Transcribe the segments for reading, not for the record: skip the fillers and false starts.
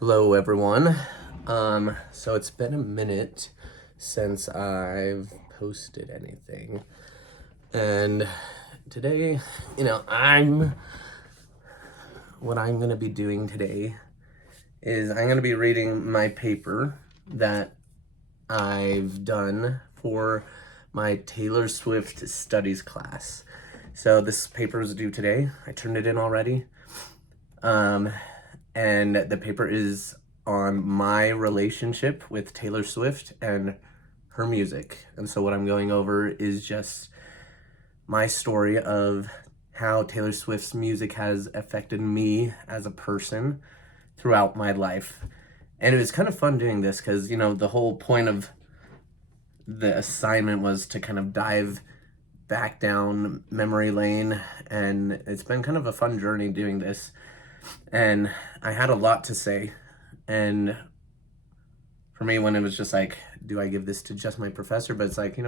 Hello, everyone. So it's been a minute since I've posted anything, and today, what I'm gonna be doing today is I'm gonna be reading my paper that I've done for my Taylor Swift studies class. So this paper is due today. I turned it in already. Um, and the paper is on my relationship with Taylor Swift and her music. And so what I'm going over is just my story of how Taylor Swift's music has affected me as a person throughout my life. And it was kind of fun doing this because, the whole point of the assignment was to kind of dive back down memory lane. And it's been kind of a fun journey doing this. And I had a lot to say. And for me, when it was just like, do I give this to just my professor? But it's like,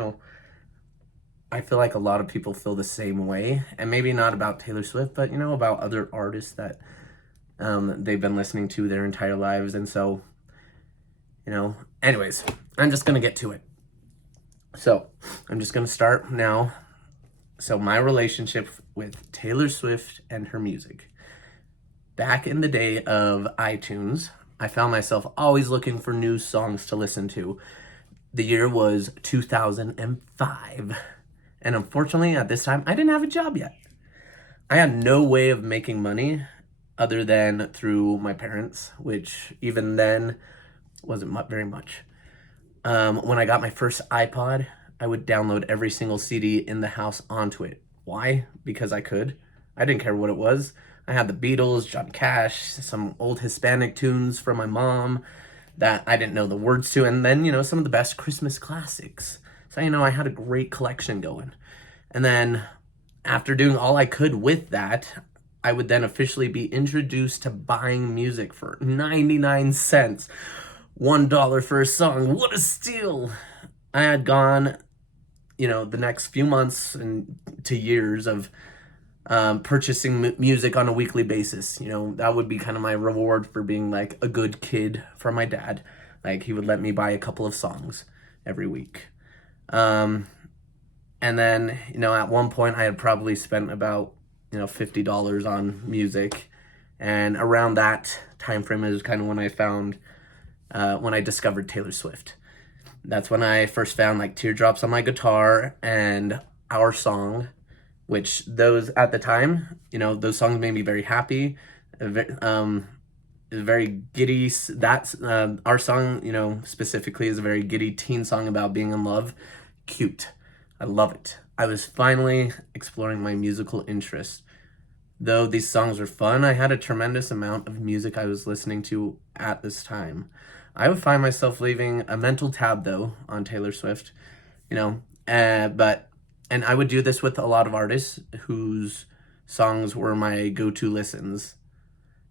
I feel like a lot of people feel the same way. And maybe not about Taylor Swift, but, about other artists that they've been listening to their entire lives. And so, anyways, I'm just going to get to it. So I'm just going to start now. So my relationship with Taylor Swift and her music. Back in the day of iTunes, I found myself always looking for new songs to listen to. The year was 2005. And unfortunately, at this time, I didn't have a job yet. I had no way of making money other than through my parents, which even then wasn't very much. When I got my first iPod, I would download every single CD in the house onto it. Why? Because I could. I didn't care what it was. I had the Beatles, John Cash, some old Hispanic tunes from my mom that I didn't know the words to, and then, some of the best Christmas classics. So, I had a great collection going. And then after doing all I could with that, I would then officially be introduced to buying music for 99 cents. $1 for a song. What a steal! I had gone, the next few months and to years of purchasing music on a weekly basis. That would be kind of my reward for being like a good kid from my dad. Like he would let me buy a couple of songs every week. And then, at one point I had probably spent about, $50 on music. And around that time frame is kind of when I found, when I discovered Taylor Swift. That's when I first found like Teardrops on My Guitar and Our Song, which those at the time, those songs made me very happy. Very giddy. That's Our Song, specifically is a very giddy teen song about being in love. Cute. I love it. I was finally exploring my musical interest. Though these songs were fun, I had a tremendous amount of music I was listening to at this time. I would find myself leaving a mental tab though on Taylor Swift, but and I would do this with a lot of artists whose songs were my go-to listens.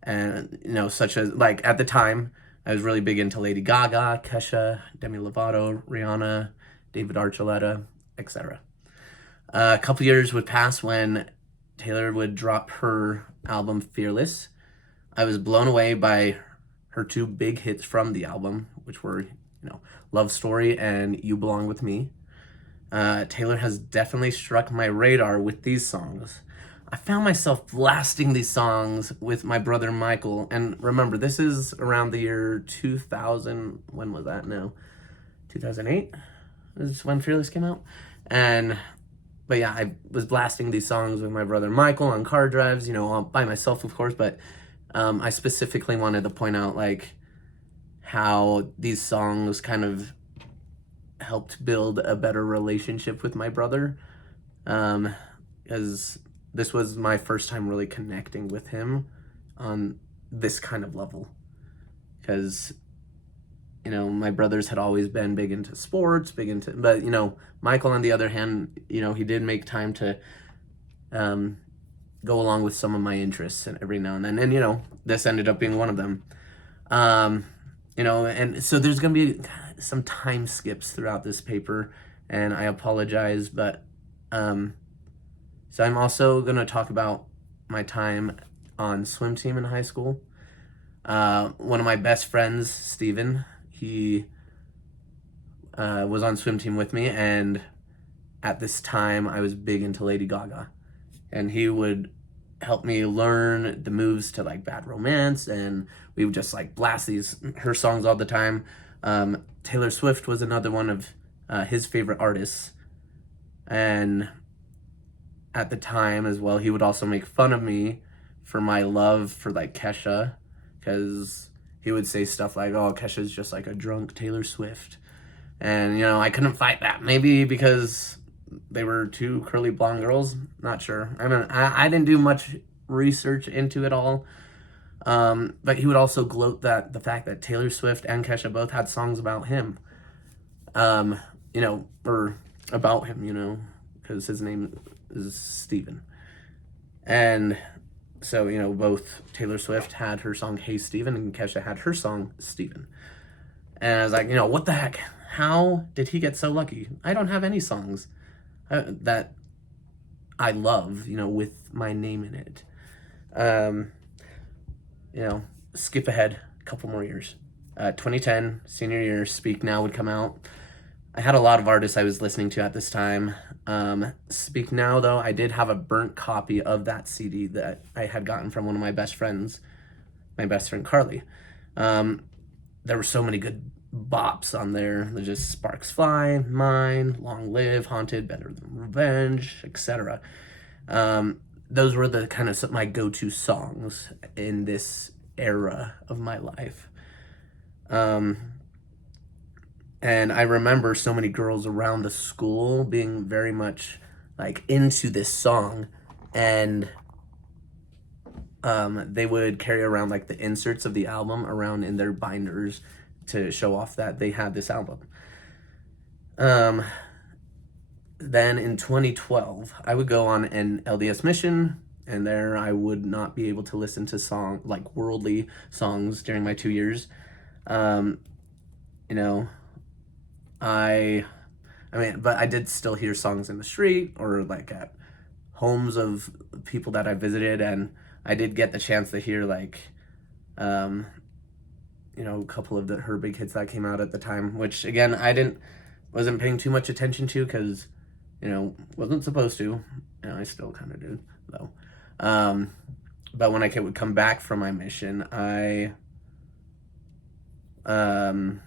And such as like at the time, I was really big into Lady Gaga, Kesha, Demi Lovato, Rihanna, David Archuleta, etc. A couple years would pass when Taylor would drop her album Fearless. I was blown away by her two big hits from the album, which were, Love Story and You Belong With Me. Taylor has definitely struck my radar with these songs. I found myself blasting these songs with my brother Michael. And remember, this is around the year 2000. When was that now? 2008 is when Fearless came out. But yeah, I was blasting these songs with my brother Michael on car drives, by myself, of course. But I specifically wanted to point out, like, how these songs kind of helped build a better relationship with my brother. Because this was my first time really connecting with him on this kind of level. Because, my brothers had always been big into sports, but, Michael, on the other hand, he did make time to go along with some of my interests and every now and then. And, this ended up being one of them. And so there's going to be some time skips throughout this paper, and I apologize, but so I'm also going to talk about my time on swim team in high school. One of my best friends, Steven, he was on swim team with me, and at this time I was big into Lady Gaga, and he would help me learn the moves to like Bad Romance, and we would just like blast these her songs all the time. Taylor Swift was another one of his favorite artists, and at the time as well, he would also make fun of me for my love for like Kesha, because he would say stuff like, "Oh, Kesha's just like a drunk Taylor Swift," and I couldn't fight that. Maybe because they were two curly blonde girls. Not sure. I mean, I didn't do much research into it all. But he would also gloat that the fact that Taylor Swift and Kesha both had songs about him. Um, or about him, because his name is Steven. And so, both Taylor Swift had her song Hey Steven and Kesha had her song Steven. And I was like, what the heck? How did he get so lucky? I don't have any songs that I love, with my name in it. Skip ahead a couple more years. 2010, senior year, Speak Now would come out. I had a lot of artists I was listening to at this time. Speak Now, though, I did have a burnt copy of that CD that I had gotten from one of my best friends, my best friend Carly. There were so many good bops on there. There's just Sparks Fly, Mine, Long Live, Haunted, Better Than Revenge, etc. Those were the kind of my go-to songs in this era of my life. And I remember so many girls around the school being very much like into this song, and they would carry around like the inserts of the album around in their binders to show off that they had this album. Then in 2012, I would go on an LDS mission, and there I would not be able to listen to worldly songs during my 2 years. But I did still hear songs in the street or like at homes of people that I visited, and I did get the chance to hear a couple of her big hits that came out at the time, which again wasn't paying too much attention to because wasn't supposed to. I still kind of do though. But when I would come back from my mission, I found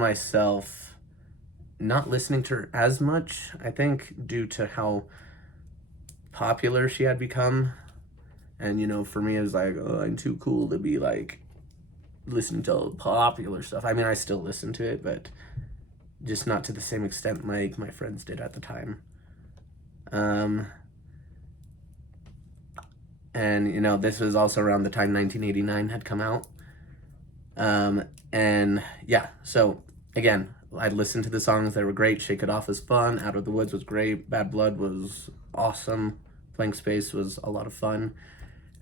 myself not listening to her as much, I think due to how popular she had become. And for me it was like, oh, I'm too cool to be like listening to popular stuff. I mean, I still listen to it, but just not to the same extent like my friends did at the time. And this was also around the time 1989 had come out. And yeah, so again, I'd listen to the songs that were great. Shake It Off was fun. Out of the Woods was great. Bad Blood was awesome. Blank Space was a lot of fun.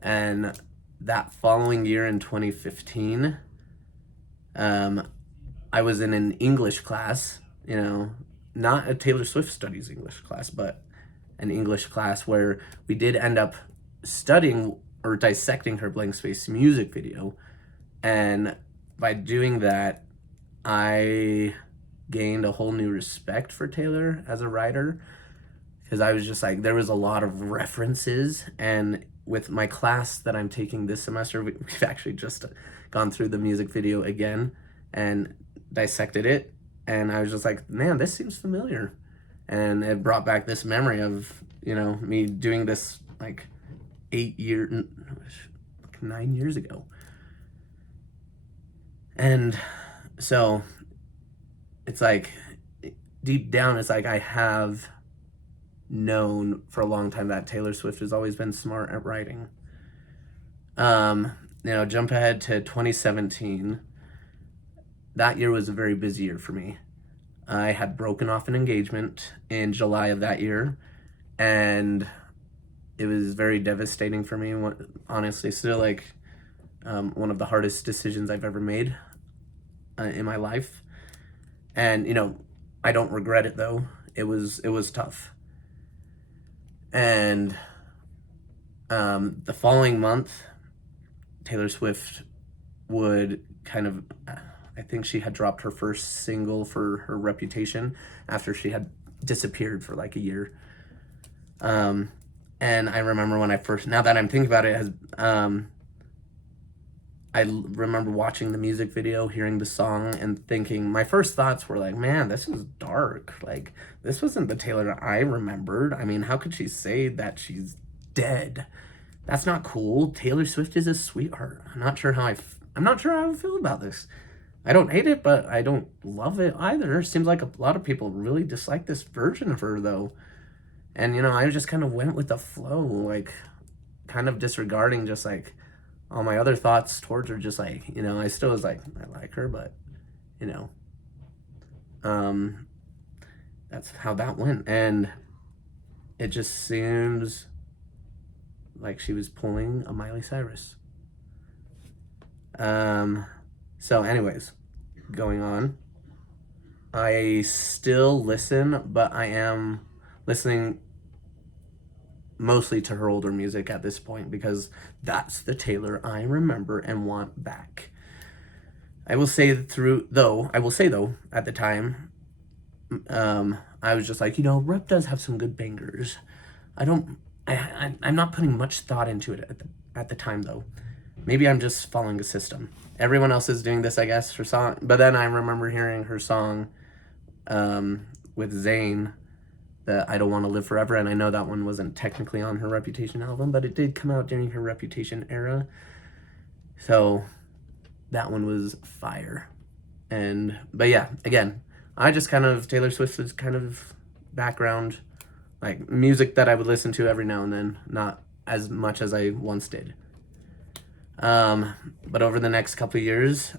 And that following year in 2015, I was in an English class, not a Taylor Swift studies English class, but an English class where we did end up studying or dissecting her Blank Space music video. And by doing that, I gained a whole new respect for Taylor as a writer, because I was just like, there was a lot of references. And with my class that I'm taking this semester, we've actually just gone through the music video again and dissected it. And I was just like, man, this seems familiar. And it brought back this memory of, me doing this 9 years ago. And so it's like, deep down, it's like I have known for a long time that Taylor Swift has always been smart at writing. Jump ahead to 2017. That year was a very busy year for me. I had broken off an engagement in July of that year, and it was very devastating for me. Honestly, still one of the hardest decisions I've ever made in my life. And I don't regret it though. It was tough. And the following month, Taylor Swift would kind of, I think she had dropped her first single for her Reputation after she had disappeared for like a year. And I remember when I first, now that I'm thinking about it, I remember watching the music video, hearing the song, and thinking, my first thoughts were like, man, this is dark. Like, this wasn't the Taylor I remembered. I mean, how could she say that she's dead? That's not cool. Taylor Swift is a sweetheart. I'm not sure how I feel about this. I don't hate it, but I don't love it either. Seems like a lot of people really dislike this version of her, though. And, I just kind of went with the flow, like, kind of disregarding just, like, all my other thoughts towards her, just, like, I still was like, I like her, but, that's how that went. And it just seems like she was pulling a Miley Cyrus. So anyways, going on. I still listen, but I am listening mostly to her older music at this point because that's the Taylor I remember and want back. I will say though, at the time, I was just like, Rep does have some good bangers. I'm not putting much thought into it at the time though. Maybe I'm just following a system. Everyone else is doing this, I guess, for song. But then I remember hearing her song with Zayn, the I Don't Want to Live Forever, and I know that one wasn't technically on her Reputation album, but it did come out during her Reputation era. So that one was fire. But yeah, again, I just kind of, Taylor Swift is kind of background, like music that I would listen to every now and then, not as much as I once did. But over the next couple of years,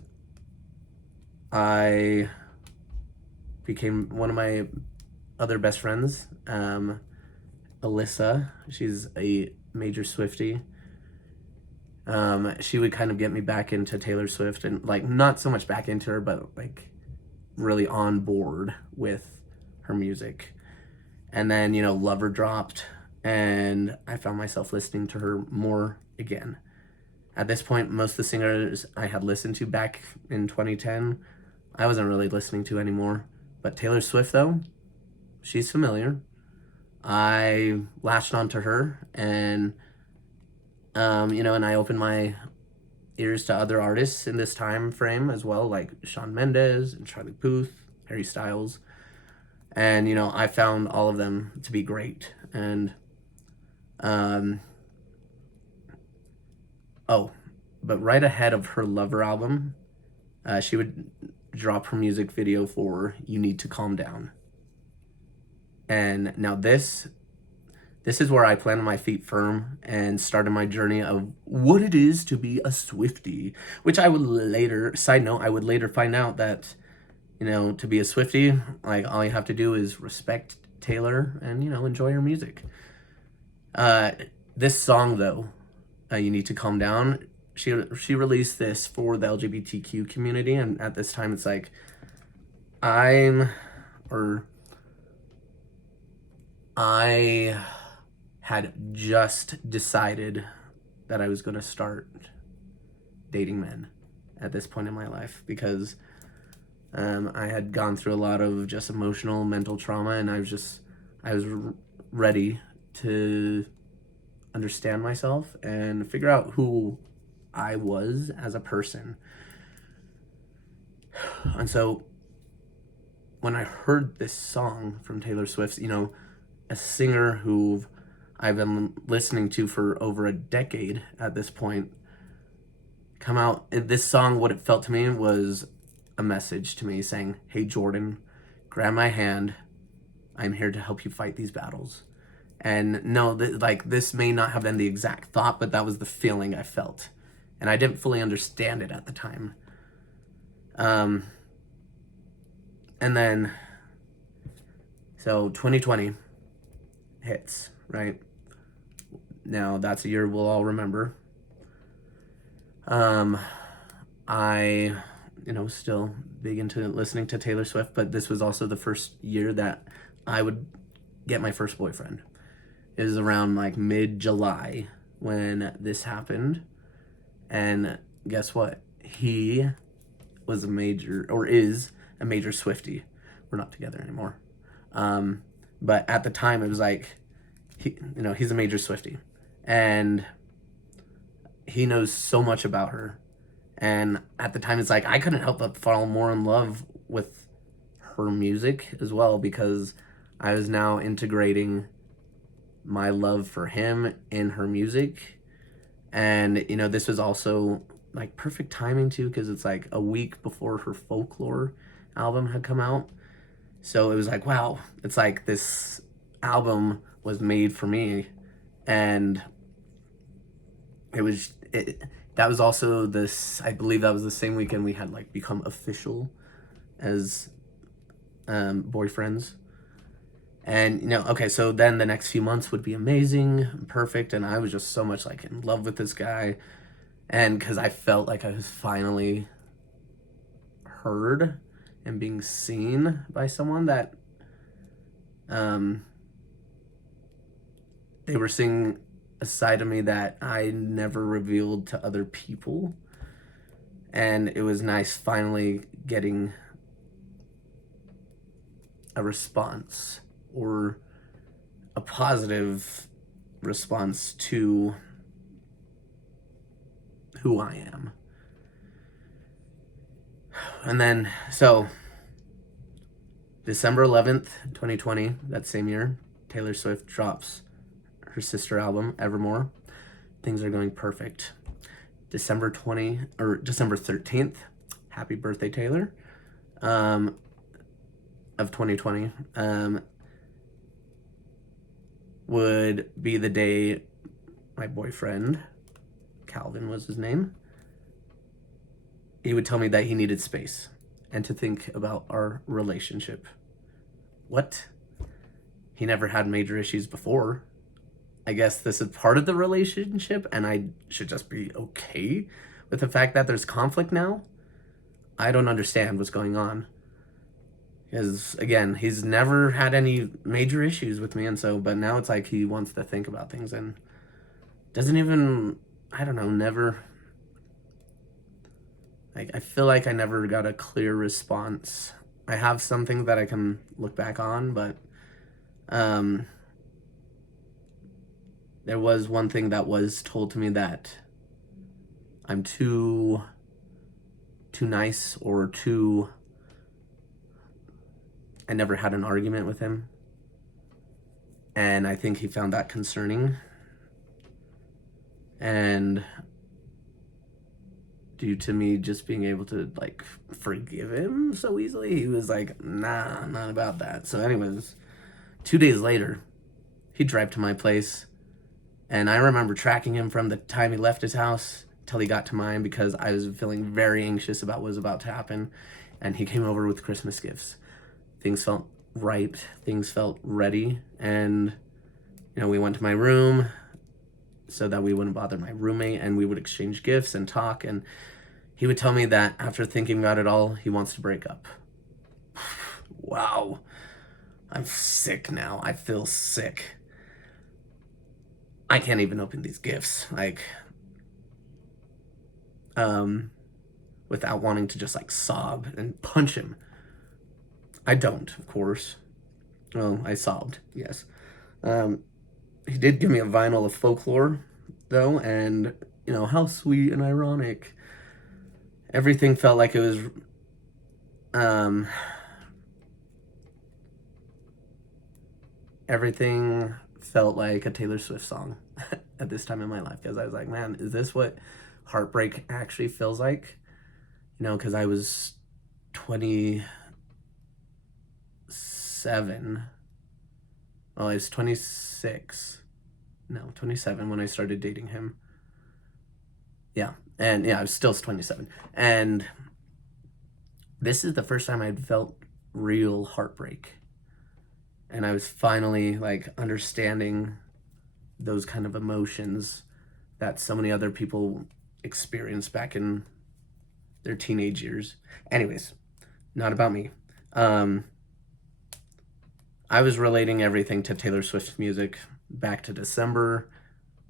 I became one of my other best friends, Alyssa. She's a major Swiftie. She would kind of get me back into Taylor Swift, and like not so much back into her, but like really on board with her music. And then, Lover dropped, and I found myself listening to her more again. At this point, most of the singers I had listened to back in 2010, I wasn't really listening to anymore. But Taylor Swift, though, she's familiar. I latched onto her, and, and I opened my ears to other artists in this time frame as well, like Shawn Mendes and Charlie Puth, Harry Styles. And, I found all of them to be great. And, but right ahead of her Lover album, she would drop her music video for You Need to Calm Down. And now this is where I planted my feet firm and started my journey of what it is to be a Swiftie, which I would later, side note, I would later find out that, to be a Swiftie, like all you have to do is respect Taylor and, enjoy her music. This song though, You Need to Calm Down, she released this for the LGBTQ community, and at this time it's like I had just decided that I was going to start dating men at this point in my life because I had gone through a lot of just emotional, mental trauma, and I was ready to understand myself and figure out who I was as a person. And so when I heard this song from Taylor Swift, a singer who I've been listening to for over a decade at this point, come out, this song, what it felt to me was a message to me saying, hey Jordan, grab my hand, I'm here to help you fight these battles. And no, this may not have been the exact thought, but that was the feeling I felt. And I didn't fully understand it at the time. And then, so 2020 hits, right? Now, that's a year we'll all remember. I, still big into listening to Taylor Swift, but this was also the first year that I would get my first boyfriend. It was around like mid-July when this happened. And guess what? he was a major, or is a major Swiftie. We're not together anymore. But at the time, it was like, he's a major Swiftie. And he knows so much about her. And at the time, it's like, I couldn't help but fall more in love with her music as well, because I was now integrating my love for him in her music. And, this was also like perfect timing too, because it's like a week before her Folklore album had come out. So it was like, wow, it's like this album was made for me. And that was also this, I believe that was the same weekend we had like become official as boyfriends. And okay, so then the next few months would be amazing, perfect, and I was just so much like in love with this guy. And because I felt like I was finally heard and being seen by someone that they were seeing a side of me that I never revealed to other people. And it was nice finally getting a response, or a positive response to who I am. And then, so December 11th, 2020, that same year, Taylor Swift drops her sister album, Evermore. Things are going perfect. December 13th, happy birthday, Taylor, of 2020, would be the day my boyfriend, Calvin was his name, he would tell me that he needed space and to think about our relationship. What? He never had major issues before. I guess this is part of the relationship and I should just be okay with the fact that there's conflict now. I don't understand what's going on. Because, again, he's never had any major issues with me, and so, but now it's like he wants to think about things and doesn't even, I don't know, never, like, I feel like I never got a clear response. I have something that I can look back on, but there was one thing that was told to me, that I'm too nice, or too, I never had an argument with him. And I think he found that concerning. And due to me just being able to like forgive him so easily, he was like, nah, not about that. So anyways, 2 days later, he'd drive to my place. And I remember tracking him from the time he left his house till he got to mine, because I was feeling very anxious about what was about to happen. And he came over with Christmas gifts. Things felt right. Things felt ready. And, we went to my room so that we wouldn't bother my roommate, and we would exchange gifts and talk. And he would tell me that after thinking about it all, he wants to break up. Wow. I'm sick now. I feel sick. I can't even open these gifts, like, without wanting to just like sob and punch him. I don't, of course. Well, I sobbed, yes. He did give me a vinyl of Folklore, though, and, how sweet and ironic. Everything felt like it was, everything felt like a Taylor Swift song at this time in my life, because I was like, man, is this what heartbreak actually feels like? Because I was 27. Well, I was 26. No, 27 when I started dating him. Yeah. And yeah, I was still 27. And this is the first time I'd felt real heartbreak. And I was finally like understanding those kind of emotions that so many other people experience back in their teenage years. Anyways, not about me. I was relating everything to Taylor Swift music. Back to December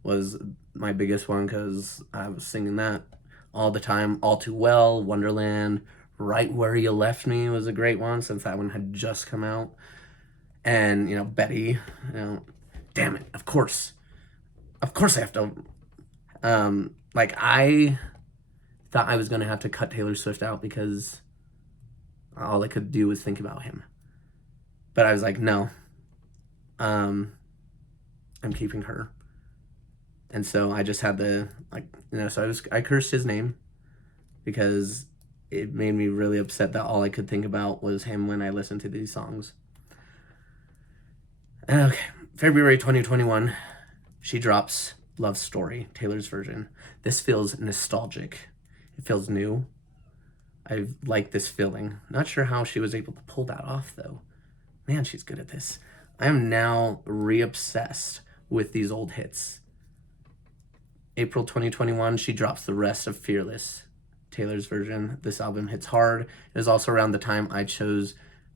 was my biggest one, because I was singing that all the time. All Too Well, Wonderland, Right Where You Left Me was a great one since that one had just come out. And, Betty, damn it, of course. Of course I have to. I thought I was going to have to cut Taylor Swift out because all I could do was think about him. But I was like, no, I'm keeping her. And so I just had I cursed his name because it made me really upset that all I could think about was him when I listened to these songs. Okay, February 2021, she drops Love Story, Taylor's version. This feels nostalgic. It feels new. I like this feeling. Not sure how she was able to pull that off, though. Man, she's good at this. I am now re-obsessed with these old hits. April 2021, she drops the rest of Fearless, Taylor's version. This album hits hard. It was also around the time I chose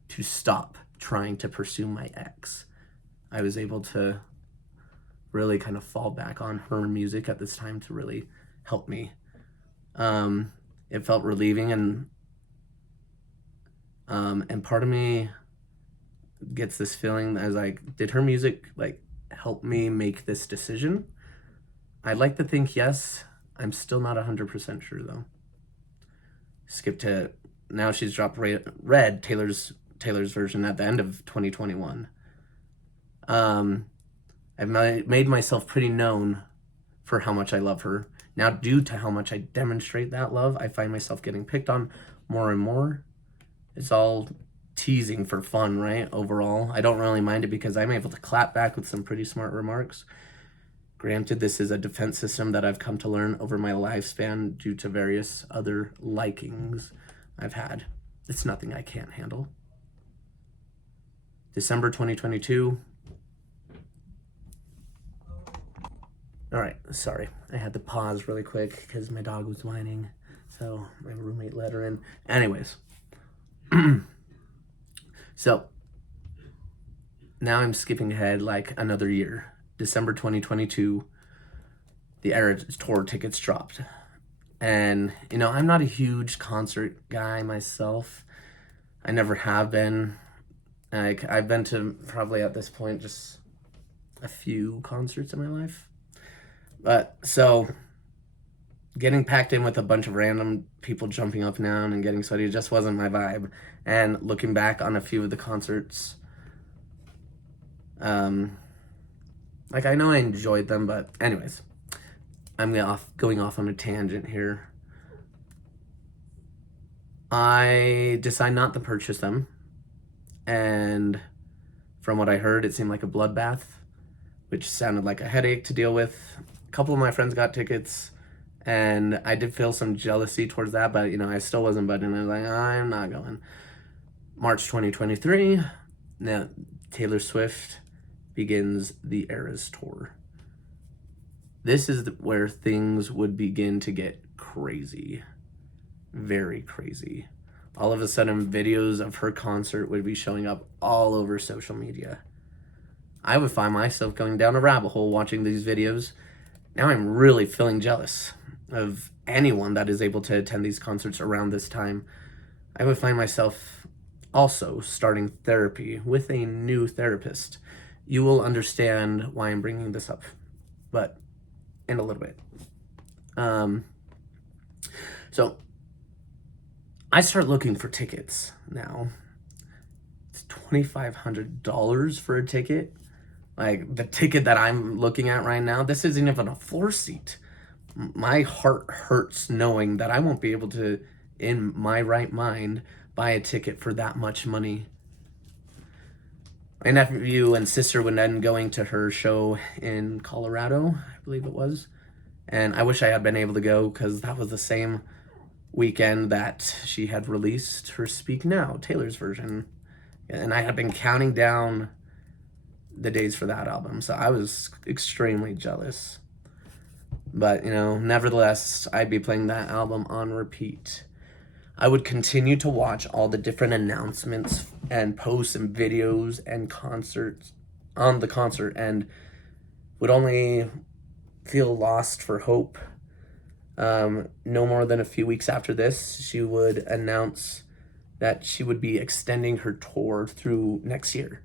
to stop trying to pursue my ex. I was able to really kind of fall back on her music at this time to really help me. It felt relieving, and part of me gets this feeling as like, did her music like help me make this decision? I'd like to think yes. I'm still not 100% sure though. Skip to now, she's dropped Red, Taylor's version at the end of 2021. I've made myself pretty known for how much I love her. Now, due to how much I demonstrate that love, I find myself getting picked on more and more. It's all teasing for fun, right? Overall, I don't really mind it because I'm able to clap back with some pretty smart remarks. Granted, this is a defense system that I've come to learn over my lifespan due to various other likings I've had. It's nothing I can't handle. December 2022. All right, sorry. I had to pause really quick because my dog was whining. So my roommate let her in. Anyways. So now I'm skipping ahead like another year. December 2022, the Eras Tour tickets dropped. And, I'm not a huge concert guy myself. I never have been. Like, I've been to probably at this point just a few concerts in my life. But so getting packed in with a bunch of random people jumping up and down and getting sweaty just wasn't my vibe. And looking back on a few of the concerts, I know I enjoyed them, but anyways, I'm going off on a tangent here. I decide not to purchase them, and from what I heard, it seemed like a bloodbath, which sounded like a headache to deal with. A couple of my friends got tickets, and I did feel some jealousy towards that, but I still wasn't budging. I was like, I'm not going. March 2023, now Taylor Swift begins the Eras Tour. This is where things would begin to get crazy. Very crazy. All of a sudden, videos of her concert would be showing up all over social media. I would find myself going down a rabbit hole watching these videos. Now I'm really feeling jealous of anyone that is able to attend these concerts around this time. I would find myself also starting therapy with a new therapist. You will understand why I'm bringing this up, but in a little bit. So I start looking for tickets now. It's $2,500 for a ticket. Like the ticket that I'm looking at right now, this isn't even a floor seat. My heart hurts knowing that I won't be able to, in my right mind, buy a ticket for that much money. My nephew and sister would end going to her show in Colorado, I believe it was. And I wish I had been able to go because that was the same weekend that she had released her Speak Now, Taylor's version. And I had been counting down the days for that album. So I was extremely jealous. But, nevertheless, I'd be playing that album on repeat. I would continue to watch all the different announcements and posts and videos and concerts on the concert and would only feel lost for hope. No more than a few weeks after this, she would announce that she would be extending her tour through next year.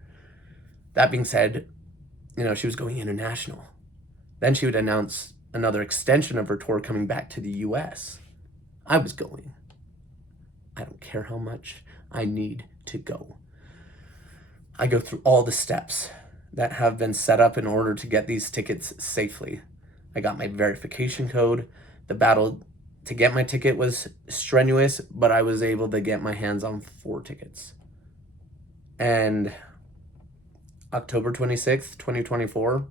That being said, she was going international. Then she would announce another extension of her tour coming back to the US. I was going. I don't care how much. I need to go. I go through all the steps that have been set up in order to get these tickets safely. I got my verification code. The battle to get my ticket was strenuous, but I was able to get my hands on 4 tickets. And October 26th, 2024,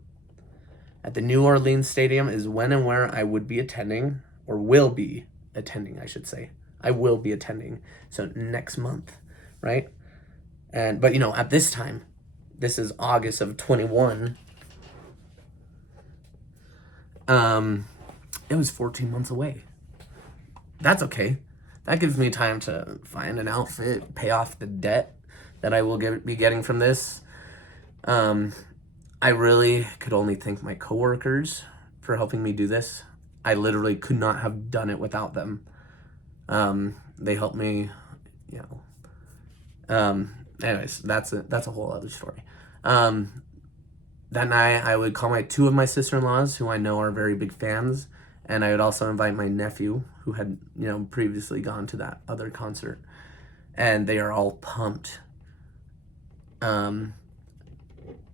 at the New Orleans Stadium is when and where I would be attending, or will be attending, I should say. I will be attending. So next month, right? But at this time, this is August of 21. It was 14 months away. That's okay. That gives me time to find an outfit, pay off the debt that I will be getting from this. I really could only thank my coworkers for helping me do this. I literally could not have done it without them. They helped me, anyways, that's a whole other story. That night I would call 2 of my sister-in-laws who I know are very big fans, and I would also invite my nephew who had, previously gone to that other concert, and they are all pumped.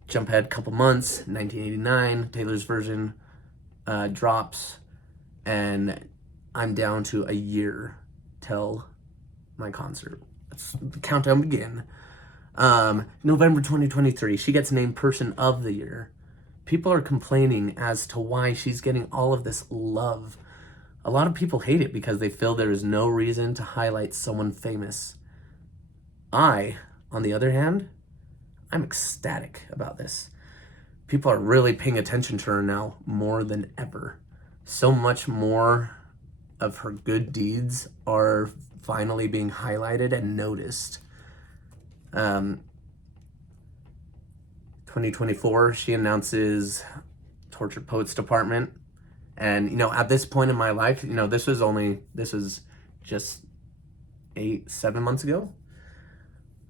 Jump ahead a couple months, 1989, Taylor's version drops, and I'm down to a year till my concert. Let's the countdown begin. November 2023, she gets named Person of the Year. People are complaining as to why she's getting all of this love. A lot of people hate it because they feel there is no reason to highlight someone famous. I, on the other hand, I'm ecstatic about this. People are really paying attention to her now more than ever. So much more of her good deeds are finally being highlighted and noticed. 2024, she announces Tortured Poets Department. And, at this point in my life, this was just 7 months ago.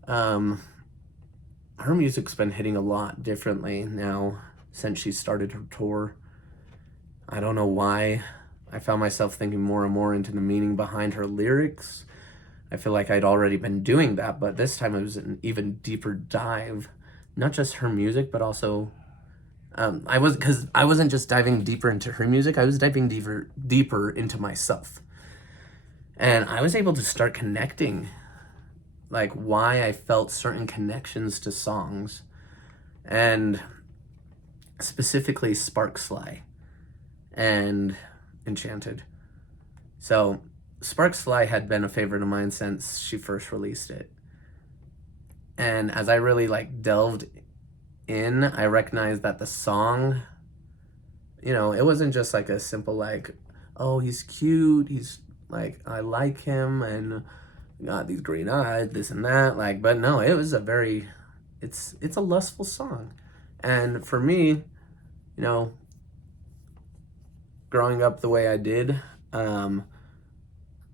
Her music's been hitting a lot differently now since she started her tour. I don't know why. I found myself thinking more and more into the meaning behind her lyrics. I feel like I'd already been doing that, but this time it was an even deeper dive. Not just her music, but also I wasn't just diving deeper into her music. I was diving deeper into myself, and I was able to start connecting, like why I felt certain connections to songs, and specifically Sparks Fly and Enchanted. So Sparks Fly had been a favorite of mine since she first released it. And as I really delved in, I recognized that the song, it wasn't just a simple oh, he's cute, he's I like him, and got these green eyes, this and that, but no, it was it's a lustful song. And for me, growing up the way I did,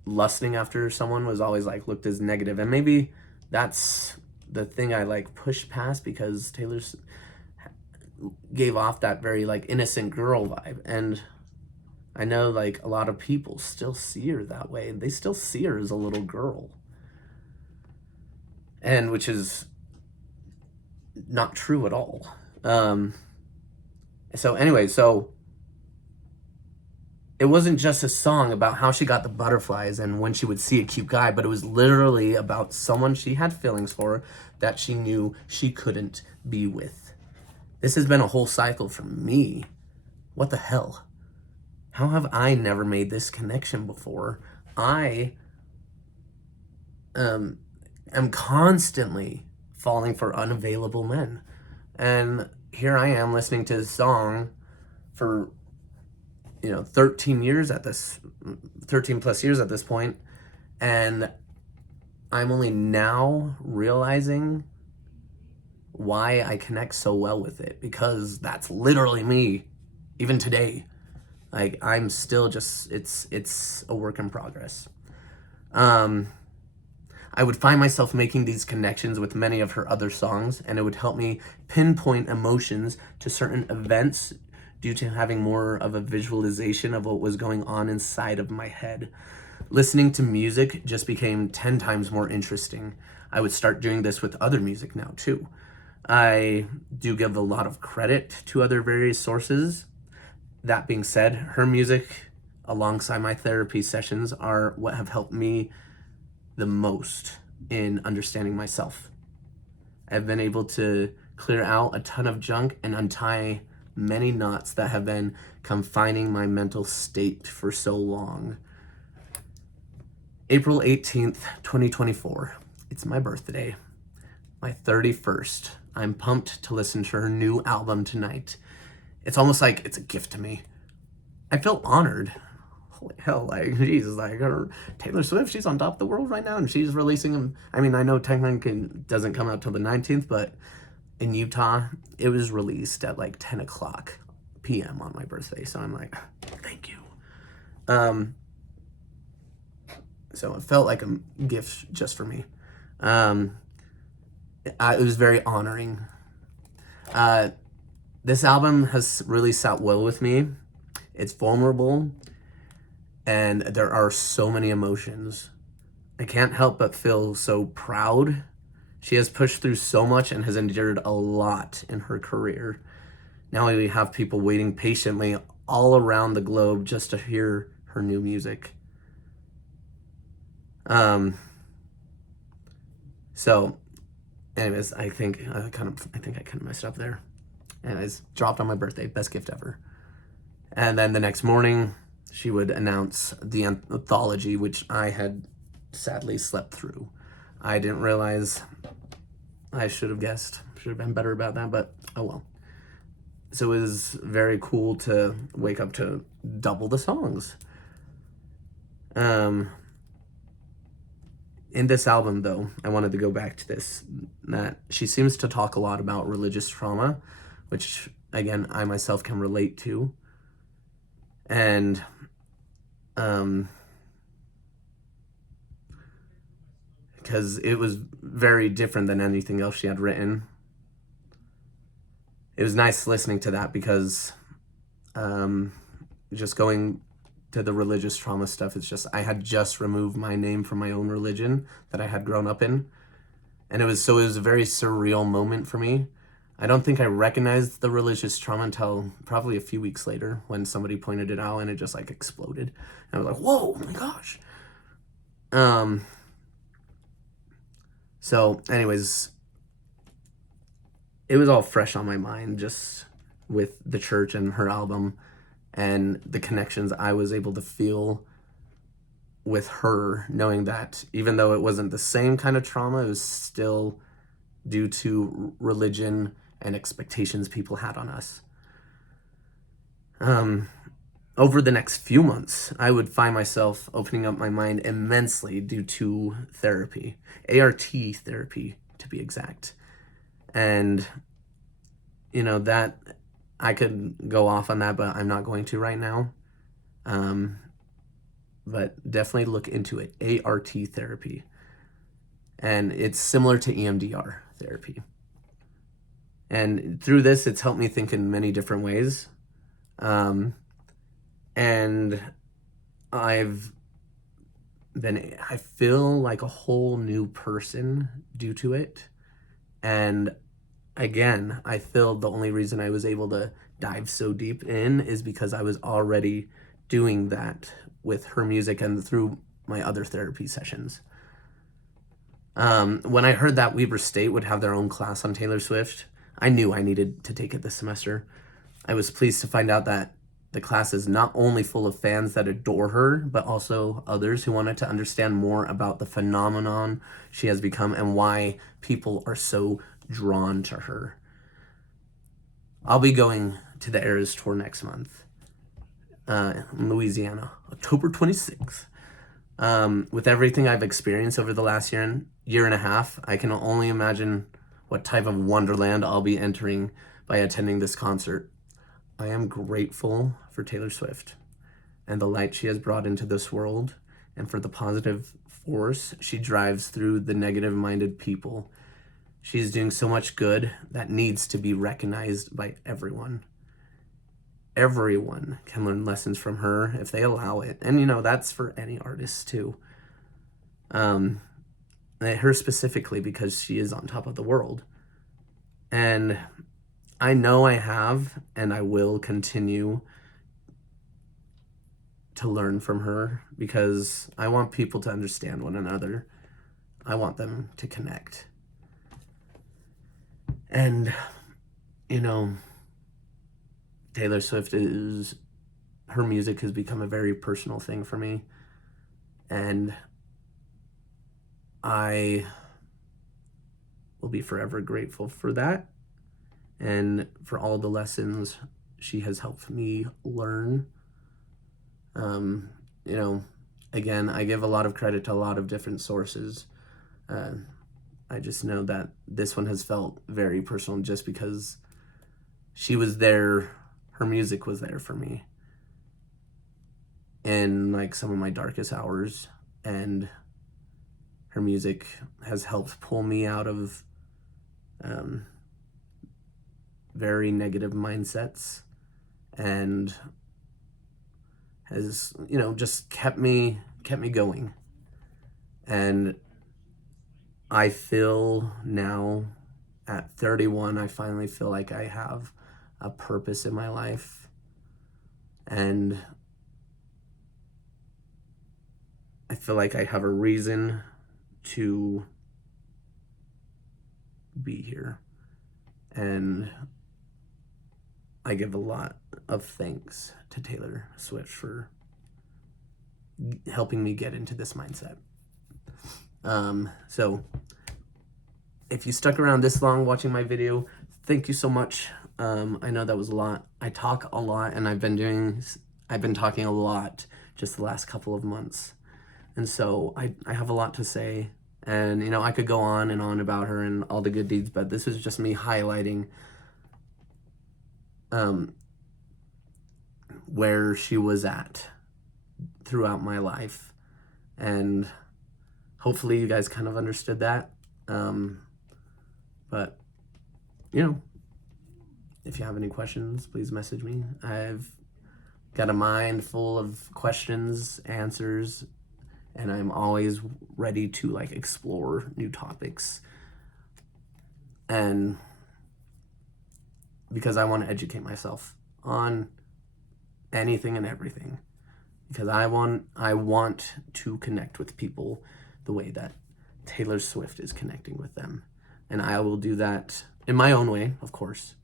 lusting after someone was always looked as negative, and maybe that's the thing I pushed past because Taylor gave off that very innocent girl vibe, and I know a lot of people still see her that way, and they still see her as a little girl, and which is not true at all. So it wasn't just a song about how she got the butterflies and when she would see a cute guy, but it was literally about someone she had feelings for that she knew she couldn't be with. This has been a whole cycle for me. What the hell? How have I never made this connection before? I am constantly falling for unavailable men. And here I am listening to this song for 13 plus years at this point, and I'm only now realizing why I connect so well with it, because that's literally me even today. Like, I'm still just, it's a work in progress. Um, I would find myself making these connections with many of her other songs, and it would help me pinpoint emotions to certain events due to having more of a visualization of what was going on inside of my head. Listening to music just became 10 times more interesting. I would start doing this with other music now, too. I do give a lot of credit to other various sources. That being said, her music alongside my therapy sessions are what have helped me the most in understanding myself. I've been able to clear out a ton of junk and untie many knots that have been confining my mental state for so long. April 18th, 2024. It's my birthday, my 31st. I'm pumped to listen to her new album tonight. It's almost like it's a gift to me. I feel honored. Holy hell, like, Jesus, like, Taylor Swift, she's on top of the world right now, and she's releasing them. I mean, I know technically it doesn't come out till the 19th, but in Utah, it was released at like 10 o'clock p.m. on my birthday, so I'm like, thank you. So it felt like a gift just for me. It was very honoring. This album has really sat well with me. It's vulnerable, and there are so many emotions. I can't help but feel so proud. She has pushed through so much and has endured a lot in her career. Now we have people waiting patiently all around the globe just to hear her new music. So, anyways, I think I kind of messed up there. Anyways, dropped on my birthday, best gift ever. And then the next morning, she would announce the anthology, which I had sadly slept through. I didn't realize. I should have guessed. Should have been better about that, but oh well. So it was very cool to wake up to double the songs. In this album, though, I wanted to go back to this, that she seems to talk a lot about religious trauma, which, again, I myself can relate to. And because it was very different than anything else she had written. It was nice listening to that because just going to the religious trauma stuff, it's just, I had just removed my name from my own religion that I had grown up in. And it was a very surreal moment for me. I don't think I recognized the religious trauma until probably a few weeks later when somebody pointed it out and it just like exploded. And I was like, whoa, oh my gosh. So anyways, it was all fresh on my mind just with the church and her album and the connections I was able to feel with her, knowing that even though it wasn't the same kind of trauma, it was still due to religion and expectations people had on us. Over the next few months, I would find myself opening up my mind immensely due to therapy, ART therapy to be exact. And, you know, that I could go off on that, but I'm not going to right now. But definitely look into it, ART therapy. And it's similar to EMDR therapy. And through this, it's helped me think in many different ways. And I feel like a whole new person due to it. And again, I feel the only reason I was able to dive so deep in is because I was already doing that with her music and through my other therapy sessions. When I heard that Weber State would have their own class on Taylor Swift, I knew I needed to take it this semester. I was pleased to find out that the class is not only full of fans that adore her, but also others who wanted to understand more about the phenomenon she has become and why people are so drawn to her. I'll be going to the Eras Tour next month in Louisiana, October 26th. With everything I've experienced over the last year and a half, I can only imagine what type of wonderland I'll be entering by attending this concert. I am grateful for Taylor Swift. and the light she has brought into this world, and for the positive force she drives through the negative-minded people. She's doing so much good that needs to be recognized by everyone. Everyone can learn lessons from her if they allow it. And, you know, that's for any artist, too. Her specifically, because she is on top of the world. And I know I have, and I will continue to learn from her, because I want people to understand one another. I want them to connect. And, you know, Taylor Swift her music has become a very personal thing for me. And I will be forever grateful for that, and for all the lessons she has helped me learn. You know, again, I give a lot of credit to a lot of different sources. I just know that this one has felt very personal just because she was there, her music was there for me in like some of my darkest hours, and her music has helped pull me out of very negative mindsets, and has, you know, just kept me going. And I feel now at 31, I finally feel like I have a purpose in my life, and I feel like I have a reason to be here. And I give a lot of thanks to Taylor Swift for helping me get into this mindset. So if you stuck around this long watching my video, thank you so much. I know that was a lot. I talk a lot, and I've been talking a lot just the last couple of months. And so I have a lot to say, and, you know, I could go on and on about her and all the good deeds, but this is just me highlighting where she was at throughout my life. And hopefully you guys kind of understood that. But, you know, if you have any questions, please message me. I've got a mind full of questions, answers, and I'm always ready to like explore new topics. And because I want to educate myself on anything and everything, because I want to connect with people the way that Taylor Swift is connecting with them. And I will do that in my own way, of course.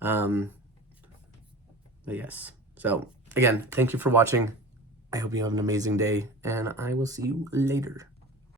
But yes. So again, thank you for watching. I hope you have an amazing day, and I will see you later.